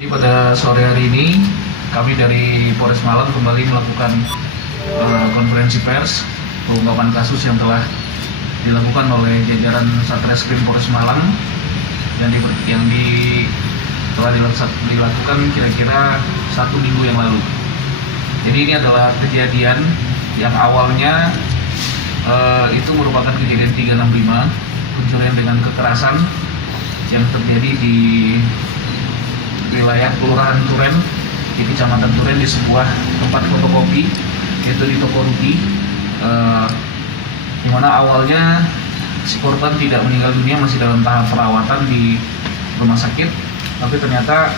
Jadi pada sore hari ini kami dari Polres Malang kembali melakukan konferensi pers pengungkapan kasus yang telah dilakukan oleh jajaran Satreskrim Polres Malang telah dilakukan kira-kira 1 minggu yang lalu. Jadi ini adalah kejadian yang awalnya itu merupakan kejadian 365 pencurian dengan kekerasan yang terjadi di wilayah Kelurahan Turen di Kecamatan Turen di sebuah tempat fotokopi, yaitu di Toko Rudy, di mana awalnya si korban tidak meninggal dunia, masih dalam tahap perawatan di rumah sakit, tapi ternyata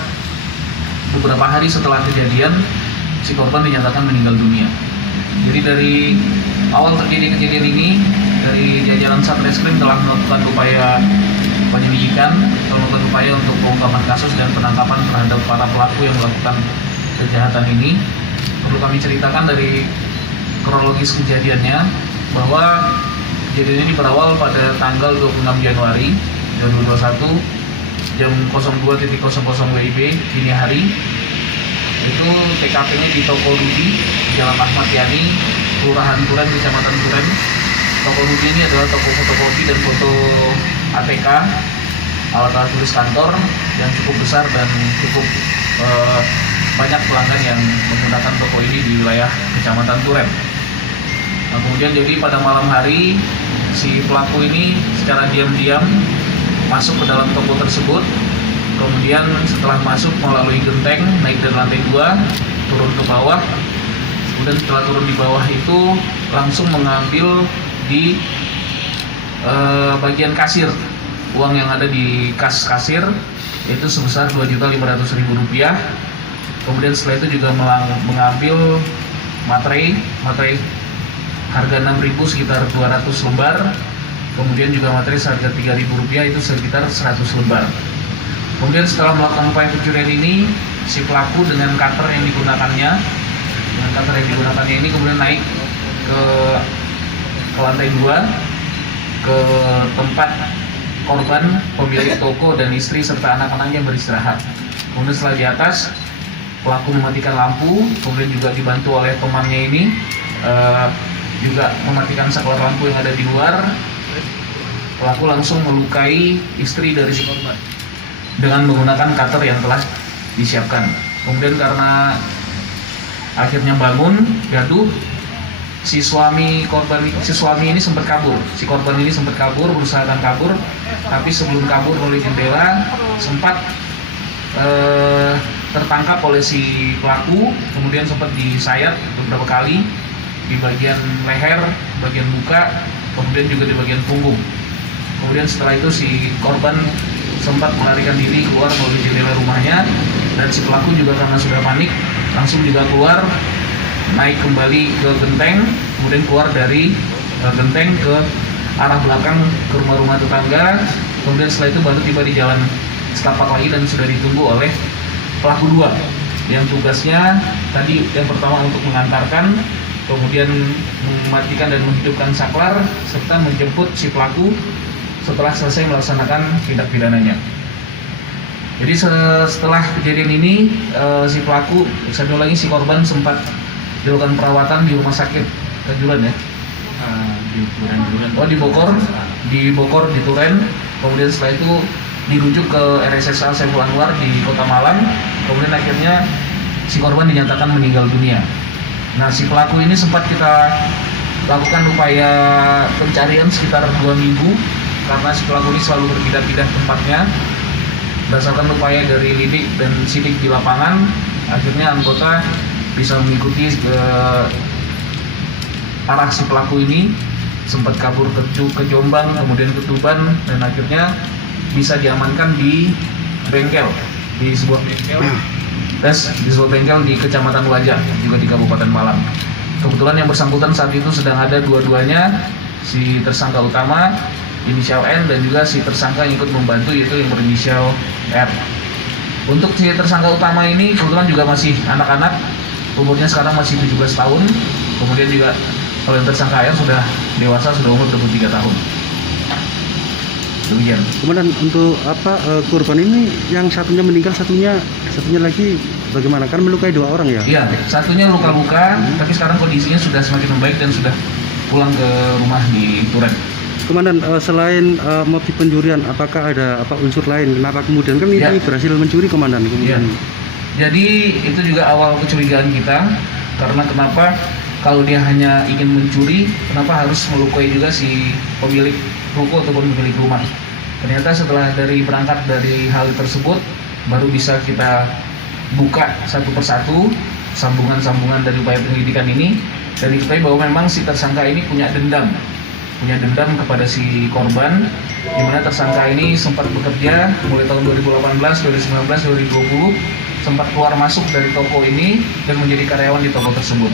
beberapa hari setelah kejadian si korban dinyatakan meninggal dunia. Jadi dari awal terjadi kejadian ini, dari jajaran Satreskrim telah melakukan upaya penyelidikan, melakukan upaya untuk pengungkapan kasus dan penangkapan terhadap para pelaku yang melakukan kejahatan ini. Perlu kami ceritakan dari kronologis kejadiannya bahwa kejadian ini berawal pada tanggal 26 Januari 2021 jam 02.00 WIB dini hari. Itu TKP-nya di Toko Rudy, Jalan Ahmad Yani, Kelurahan Turen, Kecamatan Turen. Toko Rudy ini adalah toko fotokopi dan foto ATK, alat-alat tulis kantor yang cukup besar dan cukup banyak pelanggan yang menggunakan toko ini di wilayah Kecamatan Turen. Nah, kemudian jadi pada malam hari si pelaku ini secara diam-diam masuk ke dalam toko tersebut. Kemudian setelah masuk melalui genteng, naik dari lantai 2, turun ke bawah. Kemudian setelah turun di bawah itu langsung mengambil di bagian kasir, uang yang ada di kas kasir itu sebesar Rp2.500.000. Kemudian setelah itu juga mengambil materai harga Rp6.000 sekitar 200 lembar. Kemudian juga materai seharga Rp3.000 itu sekitar 100 lembar. Kemudian setelah melakukan upaya pencurian ini, si pelaku dengan cutter yang digunakannya ini kemudian naik ke lantai 2 ke tempat korban, pemilik toko dan istri serta anak-anaknya beristirahat. Kemudian setelah di atas, pelaku mematikan lampu, kemudian juga dibantu oleh temannya ini juga mematikan saklar lampu yang ada di luar. Pelaku langsung melukai istri dari si korban dengan menggunakan cutter yang telah disiapkan. Kemudian karena akhirnya bangun gaduh, si suami ini sempat kabur. Si korban ini sempat kabur, berusaha kabur, tapi sebelum kabur melalui jendela sempat tertangkap oleh si pelaku. Kemudian sempat disayat beberapa kali di bagian leher, bagian muka, kemudian juga di bagian punggung. Kemudian setelah itu si korban sempat melarikan diri keluar melalui jendela rumahnya, dan si pelaku juga karena sudah panik langsung juga keluar, naik kembali ke genteng, kemudian keluar dari genteng ke arah belakang ke rumah-rumah tetangga. Kemudian setelah itu baru tiba di jalan setapak lagi dan sudah ditunggu oleh pelaku 2 yang tugasnya tadi yang pertama untuk mengantarkan, kemudian mematikan dan menghidupkan saklar serta menjemput si pelaku setelah selesai melaksanakan tindak pidananya. Jadi setelah kejadian ini si pelaku, si korban sempat dilakukan perawatan di rumah sakit Kanjuran ya? Di Bogor, di Turen. Kemudian setelah itu dirujuk ke RSSA Saiful Anwar di Kota Malang. Kemudian akhirnya si korban dinyatakan meninggal dunia. Nah, si pelaku ini sempat kita lakukan upaya pencarian sekitar 2 minggu karena si pelaku ini selalu berpindah-pindah tempatnya. Berdasarkan upaya dari lidik dan sidik di lapangan, akhirnya anggota bisa mengikuti ke arah si pelaku ini, sempat kabur ke Jombang, kemudian ke Tuban, dan akhirnya bisa diamankan di sebuah bengkel di Kecamatan Wajah, juga di Kabupaten Malang. Kebetulan yang bersangkutan saat itu sedang ada dua-duanya, si tersangka utama inisial N dan juga si tersangka yang ikut membantu yaitu yang berinisial R. Untuk si tersangka utama ini kebetulan juga masih anak-anak, umurnya sekarang masih 17 tahun. Kemudian juga kalau yang tersangka R sudah dewasa, sudah umur 23 tahun. Demikian. Kemudian untuk korban ini yang satunya meninggal, satunya lagi bagaimana? Kan melukai 2 orang ya? Iya, satunya luka-luka, tapi sekarang kondisinya sudah semakin membaik dan sudah pulang ke rumah di Duren. Komandan, selain motif pencurian, apakah ada unsur lain? Kenapa kemudian kan ini berhasil mencuri, Komandan? Kemudian. Jadi itu juga awal kecurigaan kita, karena kenapa kalau dia hanya ingin mencuri, kenapa harus melukai juga si pemilik ruko ataupun pemilik rumah? Ternyata setelah berangkat dari hal tersebut, baru bisa kita buka satu persatu sambungan-sambungan dari upaya penyelidikan ini, dan diketahui bahwa memang si tersangka ini punya dendam kepada si korban, di mana tersangka ini sempat bekerja mulai tahun 2018, 2019, 2020, sempat keluar masuk dari toko ini dan menjadi karyawan di toko tersebut.